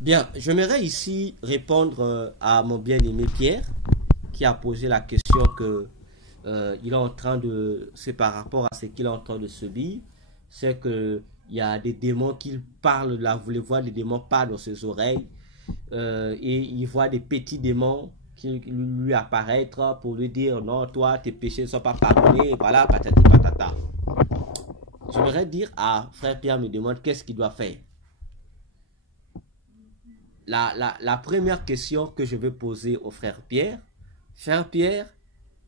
Bien, j'aimerais ici répondre à mon bien-aimé Pierre qui a posé la question que il est en train de, c'est par rapport à ce qu'il est en train de subir, c'est que il y a des démons qui parlent, là, vous les voyez, les démons parlent dans ses oreilles et il voit des petits démons qui lui apparaître pour lui dire non, toi, tes péchés ne sont pas pardonnés, voilà, patati patata. J'aimerais dire à frère Pierre me demande qu'est-ce qu'il doit faire. La première question que je vais poser au frère Pierre,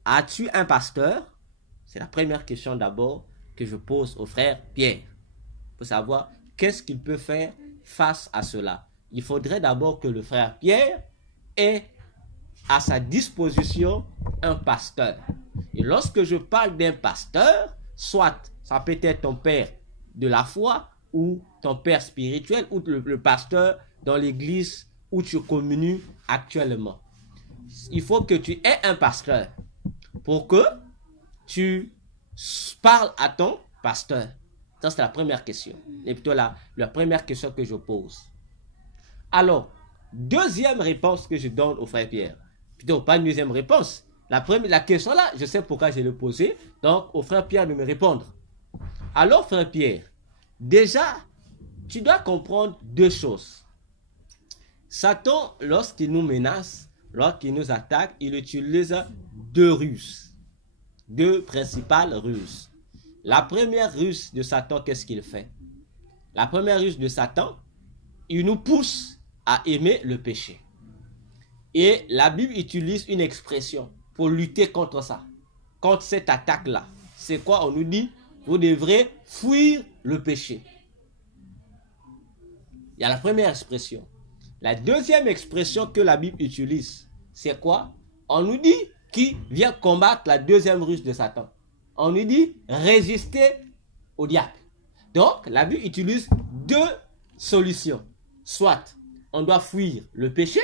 as-tu un pasteur? C'est la première question d'abord que je pose au frère Pierre. Pour savoir qu'est-ce qu'il peut faire face à cela. Il faudrait d'abord que le frère Pierre ait à sa disposition un pasteur. Et lorsque je parle d'un pasteur, soit ça peut être ton père de la foi ou ton père spirituel ou le pasteur dans l'église où tu communies actuellement. Il faut que tu aies un pasteur pour que tu parles à ton pasteur. Ça, c'est la première question. Et plutôt la première question que je pose. Alors, deuxième réponse que je donne au frère Pierre. Plutôt, pas une deuxième réponse. La question là, je sais pourquoi je l'ai posée. Donc, au frère Pierre de me répondre. Alors, frère Pierre, déjà, tu dois comprendre deux choses. Satan, lorsqu'il nous menace, lorsqu'il nous attaque, il utilise deux ruses. Deux principales ruses. La première ruse de Satan, qu'est-ce qu'il fait? La première ruse de Satan, il nous pousse à aimer le péché. Et la Bible utilise une expression pour lutter contre ça, contre cette attaque-là. C'est quoi? On nous dit, vous devrez fuir le péché. Il y a la première expression. La deuxième expression que la Bible utilise, c'est quoi? On nous dit qui vient combattre la deuxième ruse de Satan. On nous dit résister au diable. Donc, la Bible utilise deux solutions. Soit on doit fuir le péché,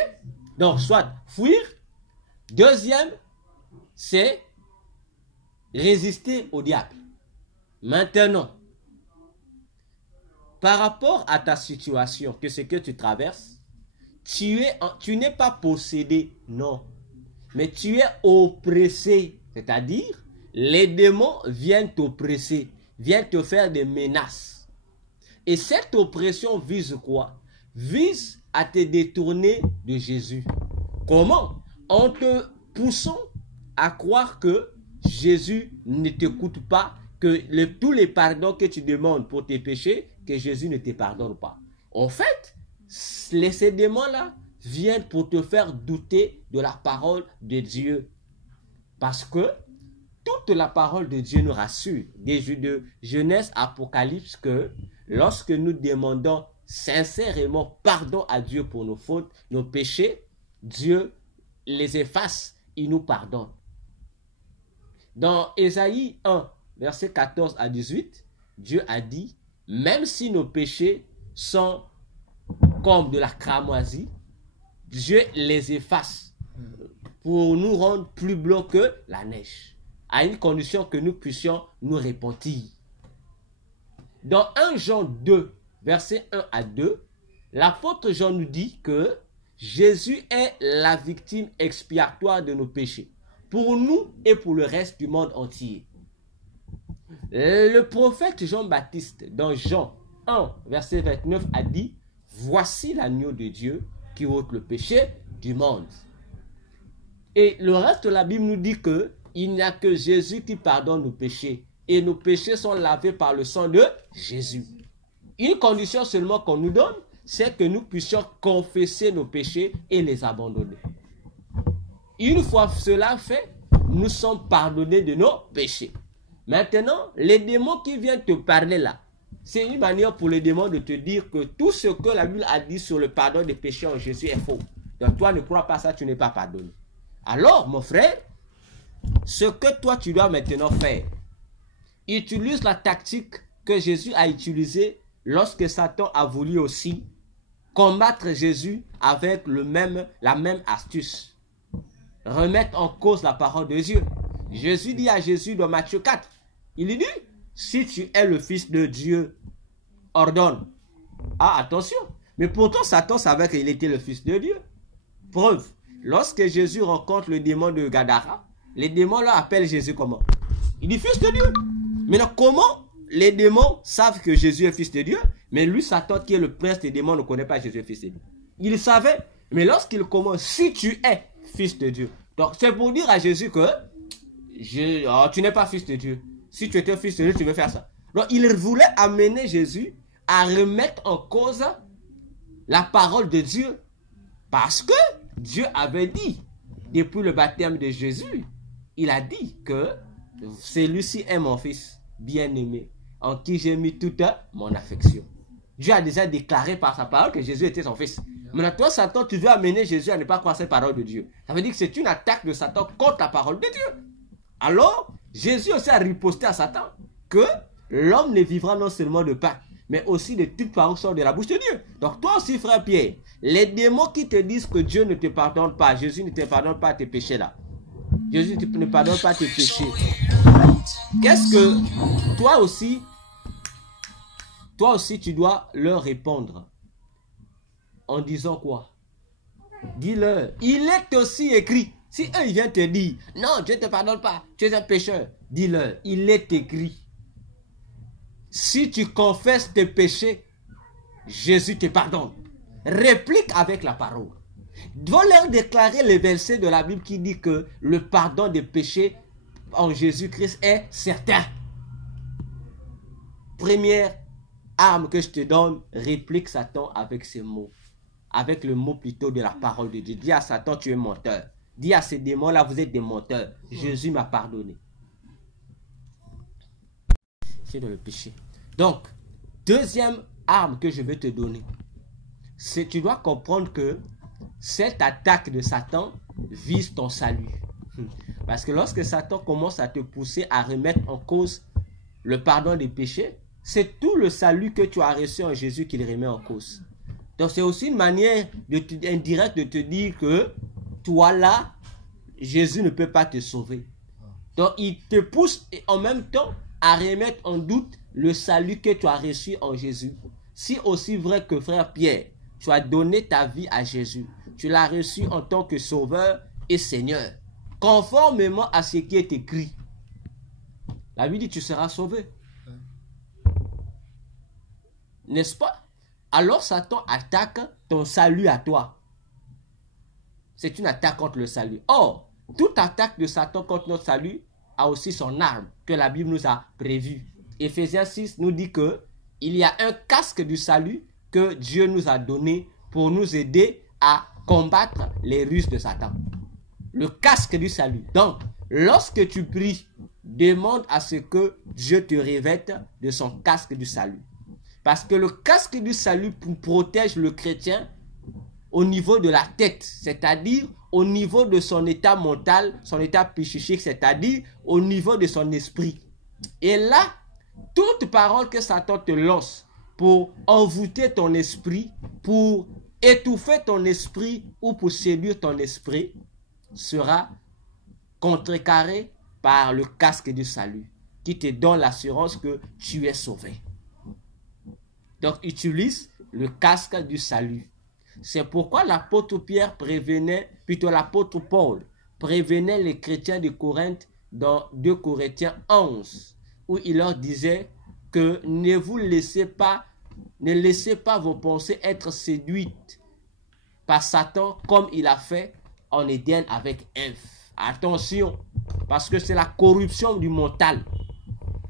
donc soit fuir. Deuxième, c'est résister au diable. Maintenant, par rapport à ta situation, que ce que tu traverses, tu n'es pas possédé, non, mais tu es oppressé, c'est-à-dire les démons viennent t'oppresser, viennent te faire des menaces. Et cette oppression vise quoi? Vise à te détourner de Jésus. Comment? En te poussant à croire que Jésus ne t'écoute pas, que tous les pardons que tu demandes pour tes péchés, que Jésus ne te pardonne pas. En fait, ces démons-là viennent pour te faire douter de la parole de Dieu. Parce que toute la parole de Dieu nous rassure, de Genèse, Apocalypse, que lorsque nous demandons sincèrement pardon à Dieu pour nos fautes, nos péchés, Dieu les efface, il nous pardonne. Dans Ésaïe 1, versets 14 à 18, Dieu a dit, même si nos péchés sont comme de la cramoisie, Dieu les efface pour nous rendre plus blancs que la neige, à une condition que nous puissions nous repentir. Dans 1 Jean 2, versets 1 à 2, l'apôtre Jean nous dit que Jésus est la victime expiatoire de nos péchés, pour nous et pour le reste du monde entier. Le prophète Jean-Baptiste, dans Jean 1, verset 29, a dit, « Voici l'agneau de Dieu qui ôte le péché du monde. » Et le reste de la Bible nous dit qu'il n'y a que Jésus qui pardonne nos péchés. Et nos péchés sont lavés par le sang de Jésus. Une condition seulement qu'on nous donne, c'est que nous puissions confesser nos péchés et les abandonner. Une fois cela fait, nous sommes pardonnés de nos péchés. Maintenant, les démons qui viennent te parler là, c'est une manière pour les démons de te dire que tout ce que la Bible a dit sur le pardon des péchés en Jésus est faux. Donc toi ne crois pas ça, tu n'es pas pardonné. Alors mon frère, ce que toi tu dois maintenant faire, utilise la tactique que Jésus a utilisée lorsque Satan a voulu aussi combattre Jésus avec la même astuce. Remettre en cause la parole de Dieu. Jésus dit à Jésus dans Matthieu 4, il lui dit, si tu es le Fils de Dieu, ordonne. Ah, attention, Mais pourtant, Satan savait qu'il était le Fils de Dieu. Preuve, lorsque Jésus rencontre le démon de Gadara, les démons là appellent Jésus comment? Il dit Fils de Dieu. Maintenant, comment les démons savent que Jésus est Fils de Dieu, mais lui, Satan, qui est le prince des démons, ne connaît pas Jésus est Fils de Dieu. Il savait, mais lorsqu'il commence, si tu es Fils de Dieu. Donc, c'est pour dire à Jésus que tu n'es pas Fils de Dieu. Si tu étais Fils de Dieu, tu veux faire ça. Donc, il voulait amener Jésus à remettre en cause la parole de Dieu. Parce que Dieu avait dit, depuis le baptême de Jésus, il a dit que celui-ci est mon fils bien-aimé, en qui j'ai mis toute mon affection. Dieu a déjà déclaré par sa parole que Jésus était son fils. Maintenant, toi, Satan, tu veux amener Jésus à ne pas croire cette parole de Dieu. Ça veut dire que c'est une attaque de Satan contre la parole de Dieu. Alors, Jésus aussi a riposté à Satan que l'homme ne vivra non seulement de pain, mais aussi de toute parole sort de la bouche de Dieu. Donc toi aussi, frère Pierre, les démons qui te disent que Dieu ne te pardonne pas, Jésus ne te pardonne pas tes péchés là. Jésus ne pardonne pas tes péchés. Qu'est-ce que toi aussi tu dois leur répondre en disant quoi? Dis-leur, il est aussi écrit. Si eux ils viennent te dire, non, Dieu ne te pardonne pas, tu es un pécheur, dis-leur, il est écrit. Si tu confesses tes péchés, Jésus te pardonne. Réplique avec la parole. Dois leur déclarer le verset de la Bible qui dit que le pardon des péchés en Jésus-Christ est certain. Première arme que je te donne, réplique Satan avec ces mots. Avec le mot plutôt de la parole de Dieu. Dis à Satan, tu es menteur. Dis à ces démons-là, vous êtes des menteurs. Jésus m'a pardonné. C'est dans le péché. Donc, deuxième arme que je vais te donner, c'est que tu dois comprendre que cette attaque de Satan vise ton salut. Parce que lorsque Satan commence à te pousser à remettre en cause le pardon des péchés, c'est tout le salut que tu as reçu en Jésus qu'il remet en cause. Donc c'est aussi une manière indirecte de te dire que toi là, Jésus ne peut pas te sauver. Donc il te pousse en même temps à remettre en doute le salut que tu as reçu en Jésus. Si aussi vrai que frère Pierre, tu as donné ta vie à Jésus, tu l'as reçu en tant que sauveur et Seigneur, conformément à ce qui est écrit. La Bible dit tu seras sauvé. N'est-ce pas? Alors Satan attaque ton salut à toi. C'est une attaque contre le salut. Or, toute attaque de Satan contre notre salut a aussi son arme que la Bible nous a prévue. Éphésiens 6 nous dit que il y a un casque du salut que Dieu nous a donné pour nous aider à combattre les ruses de Satan. Le casque du salut. Donc, lorsque tu pries, demande à ce que Dieu te revête de son casque du salut. Parce que le casque du salut protège le chrétien au niveau de la tête, c'est-à-dire au niveau de son état mental, son état psychique, c'est-à-dire au niveau de son esprit. Et là, toute parole que Satan te lance pour envoûter ton esprit, pour étouffer ton esprit ou pour séduire ton esprit, sera contrecarrée par le casque du salut, qui te donne l'assurance que tu es sauvé. Donc, utilise le casque du salut. C'est pourquoi l'apôtre Pierre prévenait, plutôt l'apôtre Paul, prévenait les chrétiens de Corinthe dans 2 Corinthiens 11, où il leur disait que ne laissez pas vos pensées être séduites par Satan comme il a fait en Éden avec Ève. Attention, parce que c'est la corruption du mental.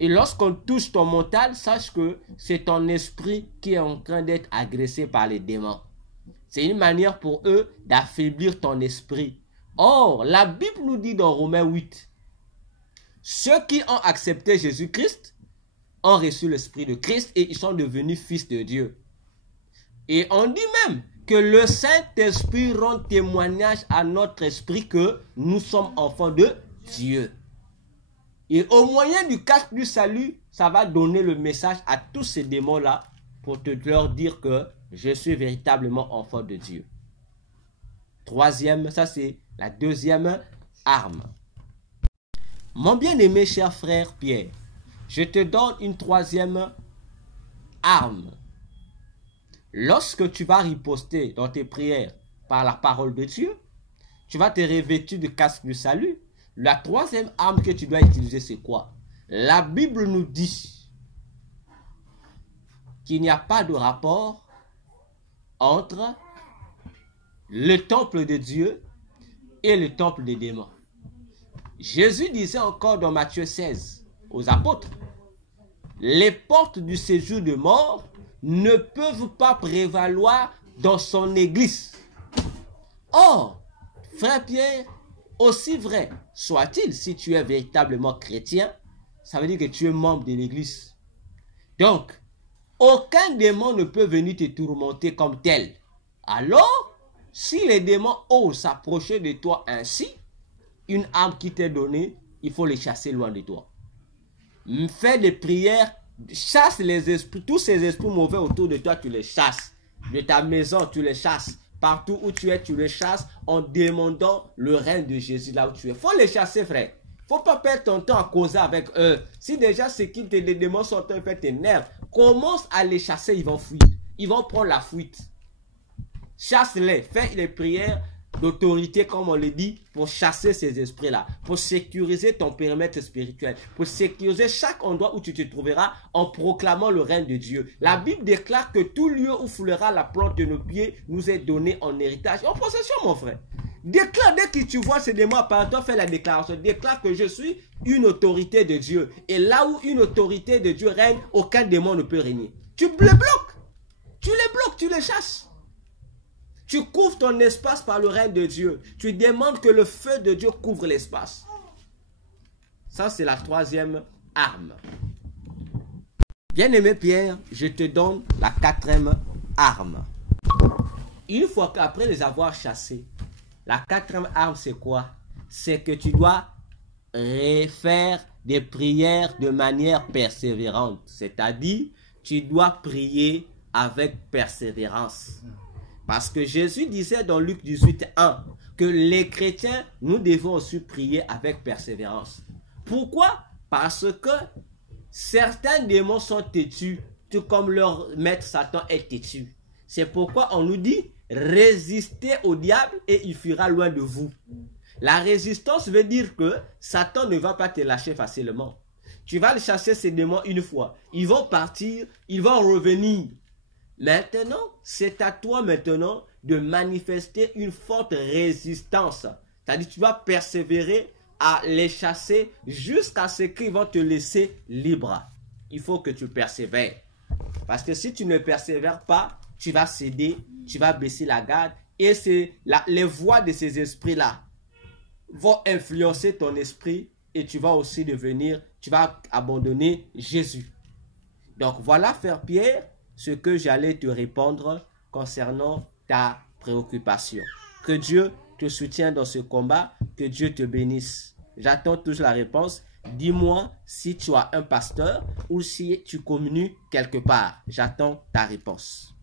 Et lorsqu'on touche ton mental, sache que c'est ton esprit qui est en train d'être agressé par les démons. C'est une manière pour eux d'affaiblir ton esprit. Or, la Bible nous dit dans Romains 8, ceux qui ont accepté Jésus-Christ ont reçu l'esprit de Christ et ils sont devenus fils de Dieu. Et on dit même que le Saint-Esprit rend témoignage à notre esprit que nous sommes enfants de Dieu. Et au moyen du casque du salut, ça va donner le message à tous ces démons-là pour leur dire que je suis véritablement enfant de Dieu. Troisième, ça c'est la deuxième arme. Mon bien-aimé cher frère Pierre, je te donne une troisième arme lorsque tu vas riposter dans tes prières par la parole de Dieu, tu vas te revêtir du casque du salut. La troisième arme que tu dois utiliser, c'est quoi? La Bible nous dit qu'il n'y a pas de rapport entre le temple de Dieu et le temple des démons. Jésus disait encore dans Matthieu 16 aux apôtres, les portes du séjour de mort ne peuvent pas prévaloir dans son église. Or, frère Pierre, aussi vrai soit-il, si tu es véritablement chrétien, ça veut dire que tu es membre de l'église. Donc, aucun démon ne peut venir te tourmenter comme tel. Alors, si les démons osent s'approcher de toi ainsi, une arme qui t'est donnée, il faut les chasser loin de toi. Fais des prières, chasse les esprits, tous ces esprits mauvais autour de toi, tu les chasses. De ta maison, tu les chasses. Partout où tu es, tu les chasses en demandant le règne de Jésus là où tu es. Il faut les chasser, frère. Il ne faut pas perdre ton temps à causer avec eux. Si déjà ce qui les démons sont en train de faire tes nerfs, commence à les chasser, ils vont fuir. Ils vont prendre la fuite. Chasse-les, fais les prières d'autorité, comme on le dit, pour chasser ces esprits-là, pour sécuriser ton périmètre spirituel, pour sécuriser chaque endroit où tu te trouveras en proclamant le règne de Dieu. La Bible déclare que tout lieu où foulera la plante de nos pieds nous est donné en héritage, en possession, mon frère. Déclare, dès que tu vois ces démons apparaître, toi fais la déclaration, déclare que je suis une autorité de Dieu. Et là où une autorité de Dieu règne, aucun démon ne peut régner. Tu les bloques, tu les chasses. Tu couvres ton espace par le règne de Dieu. Tu demandes que le feu de Dieu couvre l'espace. Ça, c'est la troisième arme. Bien-aimé Pierre, je te donne la quatrième arme. Une fois qu'après les avoir chassés, la quatrième arme, c'est quoi? C'est que tu dois faire des prières de manière persévérante. C'est-à-dire, tu dois prier avec persévérance. Parce que Jésus disait dans Luc 18:1 que les chrétiens, nous devons aussi prier avec persévérance. Pourquoi? Parce que certains démons sont têtus, tout comme leur maître Satan est têtu. C'est pourquoi on nous dit, résistez au diable et il fuira loin de vous. La résistance veut dire que Satan ne va pas te lâcher facilement. Tu vas chasser ces démons une fois. Ils vont partir, ils vont revenir. Maintenant, c'est à toi maintenant de manifester une forte résistance. C'est-à-dire tu vas persévérer à les chasser jusqu'à ce qu'ils vont te laisser libre. Il faut que tu persévères. Parce que si tu ne persévères pas, tu vas céder, tu vas baisser la garde. Et c'est les voix de ces esprits-là vont influencer ton esprit et tu vas aussi tu vas abandonner Jésus. Donc voilà, frère Pierre, ce que j'allais te répondre concernant ta préoccupation. Que Dieu te soutienne dans ce combat, que Dieu te bénisse. J'attends toujours la réponse. Dis-moi si tu as un pasteur ou si tu communies quelque part. J'attends ta réponse.